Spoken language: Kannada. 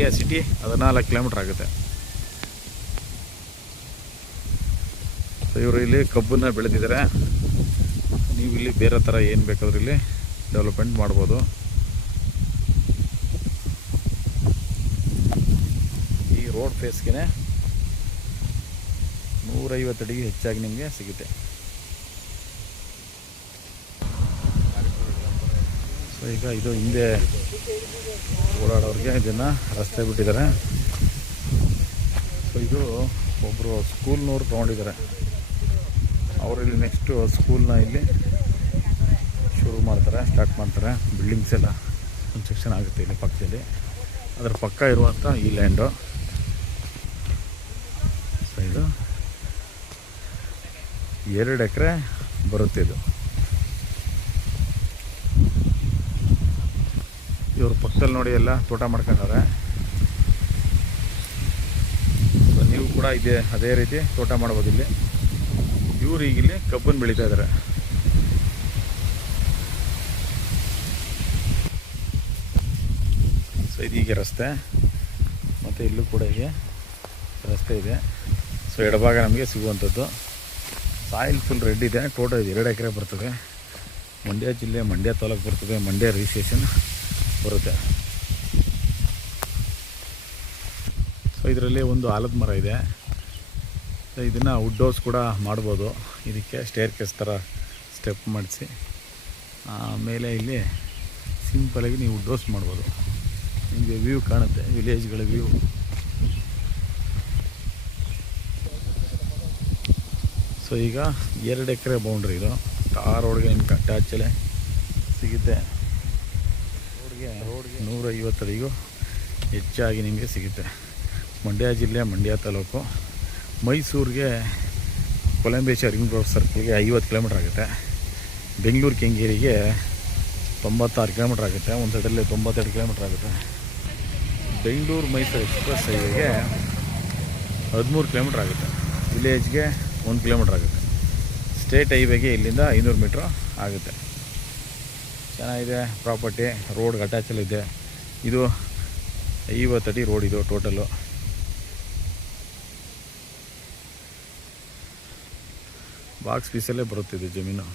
ಮಂಡ್ಯ ಸಿಟಿ 14 ಕಿಲೋಮೀಟ್ರ್ ಆಗುತ್ತೆ. ಸೊ ಇವರು ಇಲ್ಲಿ ಕಬ್ಬನ್ನು ಬೆಳೆದಿದ್ದಾರೆ. ನೀವು ಇಲ್ಲಿ ಬೇರೆ ಥರ ಏನು ಬೇಕಾದ್ರೂ ಇಲ್ಲಿ ಡೆವಲಪ್ಮೆಂಟ್ ಮಾಡ್ಬೋದು. ಈ ರೋಡ್ ಫೇಸ್ಗೆ 150 ಅಡಿಗೆ ಹೆಚ್ಚಾಗಿ ನಿಮಗೆ ಸಿಗುತ್ತೆ. ಸೊ ಈಗ ಇದು ಹಿಂದೆ ಓಡಾಡೋರಿಗೆ ಇದನ್ನು ರಸ್ತೆ ಬಿಟ್ಟಿದ್ದಾರೆ. ಸೊ ಇದು ಒಬ್ಬರು ಸ್ಕೂಲ್ನವ್ರು ತೊಗೊಂಡಿದ್ದಾರೆ. ಅವರು ಇಲ್ಲಿ ನೆಕ್ಸ್ಟು ಸ್ಕೂಲ್ನ ಇಲ್ಲಿ ಸ್ಟಾರ್ಟ್ ಮಾಡ್ತಾರೆ. ಬಿಲ್ಡಿಂಗ್ಸ್ ಎಲ್ಲ ಕನ್ಸ್ಟ್ರಕ್ಷನ್ ಆಗುತ್ತೆ ಇಲ್ಲಿ ಪಕ್ಕದಲ್ಲಿ. ಅದರ ಪಕ್ಕ ಇರುವಂಥ ಈ ಲ್ಯಾಂಡು. ಸೊ ಇದು 2 ಎಕರೆ ಬರುತ್ತೆ. ಇದು ಇವ್ರ ಪಕ್ಕದಲ್ಲಿ ನೋಡಿ ಎಲ್ಲ ತೋಟ ಮಾಡ್ಕೊಂಡವ್ರೆ. ಸೊ ನೀವು ಕೂಡ ಅದೇ ರೀತಿ ತೋಟ ಮಾಡ್ಬೋದು. ಇಲ್ಲಿ ಇವ್ರು ಈಗಿಲ್ಲಿ ಕಬ್ಬನ್ನು ಬೆಳೀತಾ ಇದ್ದಾರೆ. ಸೊ ಇದೀಗ ರಸ್ತೆ, ಮತ್ತು ಇಲ್ಲೂ ಕೂಡ ಹೀಗೆ ರಸ್ತೆ ಇದೆ. ಸೊ ಎಡಭಾಗ ನಮಗೆ ಸಿಗುವಂಥದ್ದು. ಸಾಯಿಲ್ ಫುಲ್ ರೆಡ್ ಇದೆ. ಟೋಟಲ್ 2 ಎಕರೆ ಬರ್ತದೆ. ಮಂಡ್ಯ ಜಿಲ್ಲೆ, ಮಂಡ್ಯ ತಾಲೂಕು ಬರ್ತದೆ. ಮಂಡ್ಯ ರಿಜಿಸ್ಟ್ರೇಷನ್ ಬರುತ್ತೆ. ಸೊ ಇದರಲ್ಲಿ ಒಂದು ಆಲದ ಮರ ಇದೆ. ಸೊ ಇದನ್ನು ವುಡ್ ಹೌಸ್ ಕೂಡ ಮಾಡ್ಬೋದು. ಇದಕ್ಕೆ ಸ್ಟೇರ್ ಕೇಸ್ ಥರ ಸ್ಟೆಪ್ ಮಾಡಿಸಿ ಆಮೇಲೆ ಇಲ್ಲಿ ಸಿಂಪಲಾಗಿ ನೀವು ವುಡ್ ಹೌಸ್ ಮಾಡ್ಬೋದು. ನಿಮಗೆ ವ್ಯೂ ಕಾಣುತ್ತೆ, ವಿಲೇಜ್ಗಳ ವ್ಯೂ. ಸೊ ಈಗ 2 ಎಕರೆ ಬೌಂಡ್ರಿ ಇದು. ಟಾರ್ ರೋಡ್ಗೆ ನಿಮ್ಗೆ ಅಟ್ಯಾಚಲ್ಲೇ ಸಿಗುತ್ತೆ. ರೋಡ್ಗೆ 150 ಅಡಿಗೂ ಹೆಚ್ಚಾಗಿ ನಿಮಗೆ ಸಿಗುತ್ತೆ. ಮಂಡ್ಯ ಜಿಲ್ಲೆ, ಮಂಡ್ಯ ತಾಲೂಕು. ಮೈಸೂರಿಗೆ ಕೊಲಂಬೇಶ್ವರ ರಿಂಗ್ ರೋಡ್ ಸರ್ಕಲ್ಗೆ 50 ಕಿಲೋಮೀಟ್ರ್ ಆಗುತ್ತೆ. ಬೆಂಗಳೂರು ಕೆಂಗೇರಿಗೆ 96 ಕಿಲೋಮೀಟ್ರ್ ಆಗುತ್ತೆ. ಒಂದು ಸೈಡಲ್ಲಿ 92 ಕಿಲೋಮೀಟ್ರ್ ಆಗುತ್ತೆ. ಬೆಂಗಳೂರು ಮೈಸೂರು ಎಕ್ಸ್ಪ್ರೆಸ್ ಹೈವೇಗೆ 13 ಕಿಲೋಮೀಟ್ರ್ ಆಗುತ್ತೆ. ವಿಲೇಜ್ಗೆ 1 ಕಿಲೋಮೀಟ್ರ್ ಆಗುತ್ತೆ. ಸ್ಟೇಟ್ ಹೈವೇಗೆ ಇಲ್ಲಿಂದ 500 ಮೀಟ್ರ್ ಆಗುತ್ತೆ. ಚೆನ್ನಾಗಿದೆ ಪ್ರಾಪರ್ಟಿ. ರೋಡ್ಗೆ ಅಟ್ಯಾಚಲ್ಲಿದೆ. ಇದು 50 ಅಡಿ ರೋಡ್. ಇದು ಟೋಟಲು ಬಾಕ್ಸ್ ಪೀಸಲ್ಲೇ ಬರುತ್ತಿದೆ ಜಮೀನು.